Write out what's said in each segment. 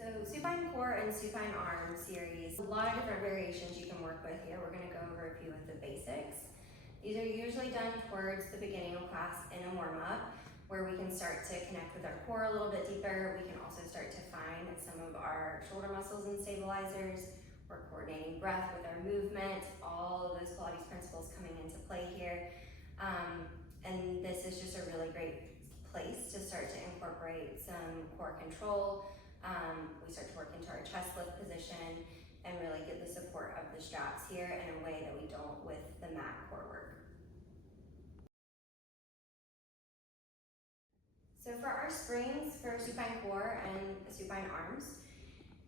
So supine core and supine arm series, a lot of different variations you can work with here. We're going to go over a few of the basics. These are usually done towards the beginning of class in a warm-up where we can start to connect with our core a little bit deeper. We can also start to find some of our shoulder muscles and stabilizers. We're coordinating breath with our movement, all of those Pilates principles coming into play here. And this is just a really great place to start to incorporate some core control. We start to work into our chest lift position and really get the support of the straps here in a way that we don't with the mat core work. So for our springs, for supine core and supine arms,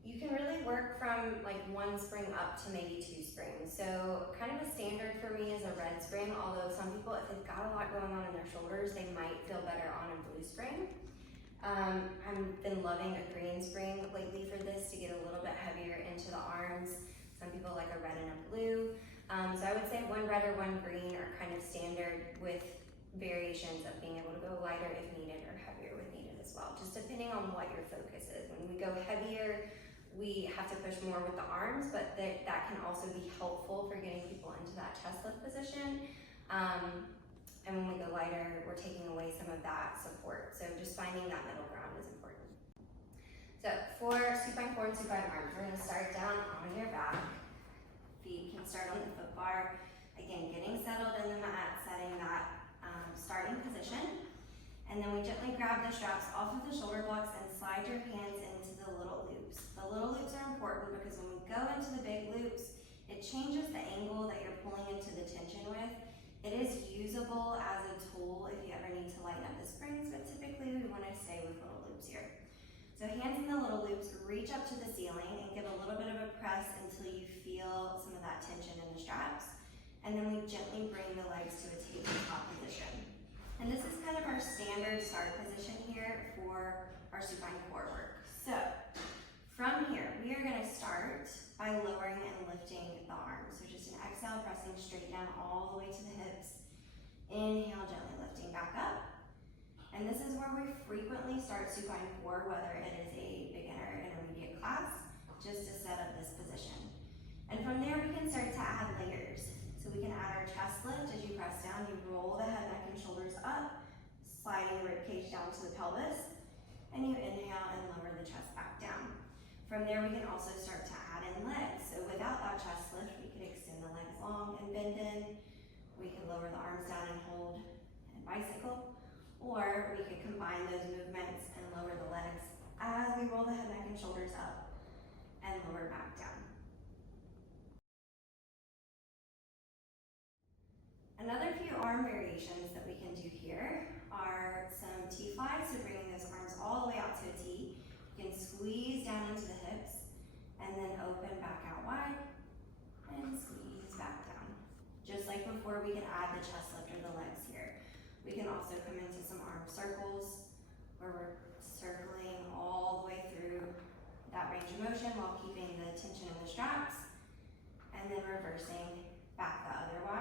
you can really work from like one spring up to maybe 2 springs. So kind of a standard for me is a red spring, although some people, if they've got a lot going on in their shoulders, they might feel better on a blue spring. I've been loving a green spring lately for this to get a little bit heavier into the arms. Some people like a red and a blue. So I would say 1 red or 1 green are kind of standard with variations of being able to go lighter if needed or heavier with needed as well, just depending on what your focus is. When we go heavier, we have to push more with the arms, but that can also be helpful for getting people into that chest lift position. And when we go lighter, we're taking away some of that support. So just finding that middle ground is important. So for supine core and supine arms, we're gonna start down on your back. Feet can start on the foot bar. Again, getting settled in the mat, setting that starting position. And then we gently grab the straps off of the shoulder blocks and slide your hands into the little loops. The little loops are important because when we go into the big loops, it changes the angle that you're pulling into the tension with. It is usable as a tool if you ever need to lighten up the springs, but typically we want to stay with little loops here. So hands in the little loops, reach up to the ceiling and give a little bit of a press until you feel some of that tension in the straps. And then we gently bring the legs to a tabletop position. And this is kind of our standard start position here for our supine core work. So from here, we are going to start by lowering and lifting the arms. So just an exhale, pressing straight down all the way to the hips. Inhale, gently lifting back up. And this is where we frequently start supine core, whether it is a beginner or intermediate class, just to set up this position. And from there, we can start to add layers. So we can add our chest lift. As you press down, you roll the head, neck, and shoulders up, sliding the rib cage down to the pelvis, and you inhale and lower the chest back down. From there, we can also start to add in legs. So without that chest lift, we could extend the legs long and bend in. We could lower the arms down and hold and bicycle, or we could combine those movements and lower the legs as we roll the head, neck, and shoulders up and lower back down. Another few arm variations that we can do here are some T-flies, so bringing those arms all the way out to a T. You can squeeze down into the hips and then open back out wide and squeeze back down. Just like before, we can add the chest lift or the legs here. We can also come into some arm circles where we're circling all the way through that range of motion while keeping the tension in the straps, and then reversing back the other way.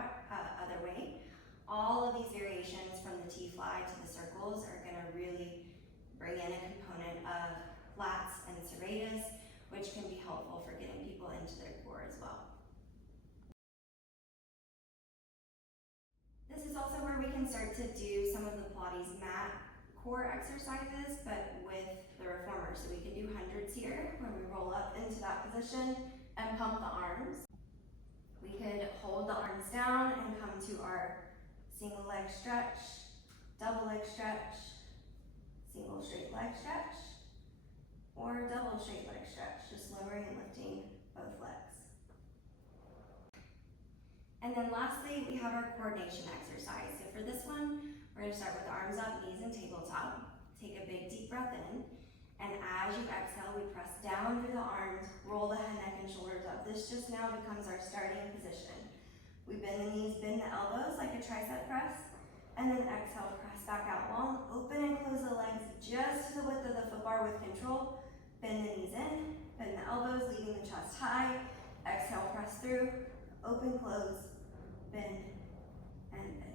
All of these variations from the T-fly to the circles are going to really bring in a component of lats and serratus, which can be helpful for getting people into their core as well. This is also where we can start to do some of the Pilates mat core exercises, but with the reformer. So we can do hundreds here, where we roll up into that position and pump the arms. We could hold the arms down and come to our single leg stretch, double leg stretch, single straight leg stretch, or double straight leg stretch, just lowering and lifting both legs. And then lastly, we have our coordination exercise. So for this one, we're going to start with the arms up, knees and tabletop. Take a big deep breath in, and as you exhale, we press down through the arms, roll the head, neck, and shoulders up. This just now becomes our starting position. We bend the knees, bend the elbows like a tricep press, and then exhale, press back out long, open and close the legs just to the width of the foot bar with control. Bend the knees in, bend the elbows, leaving the chest high. Exhale, press through, open, close, bend, and bend.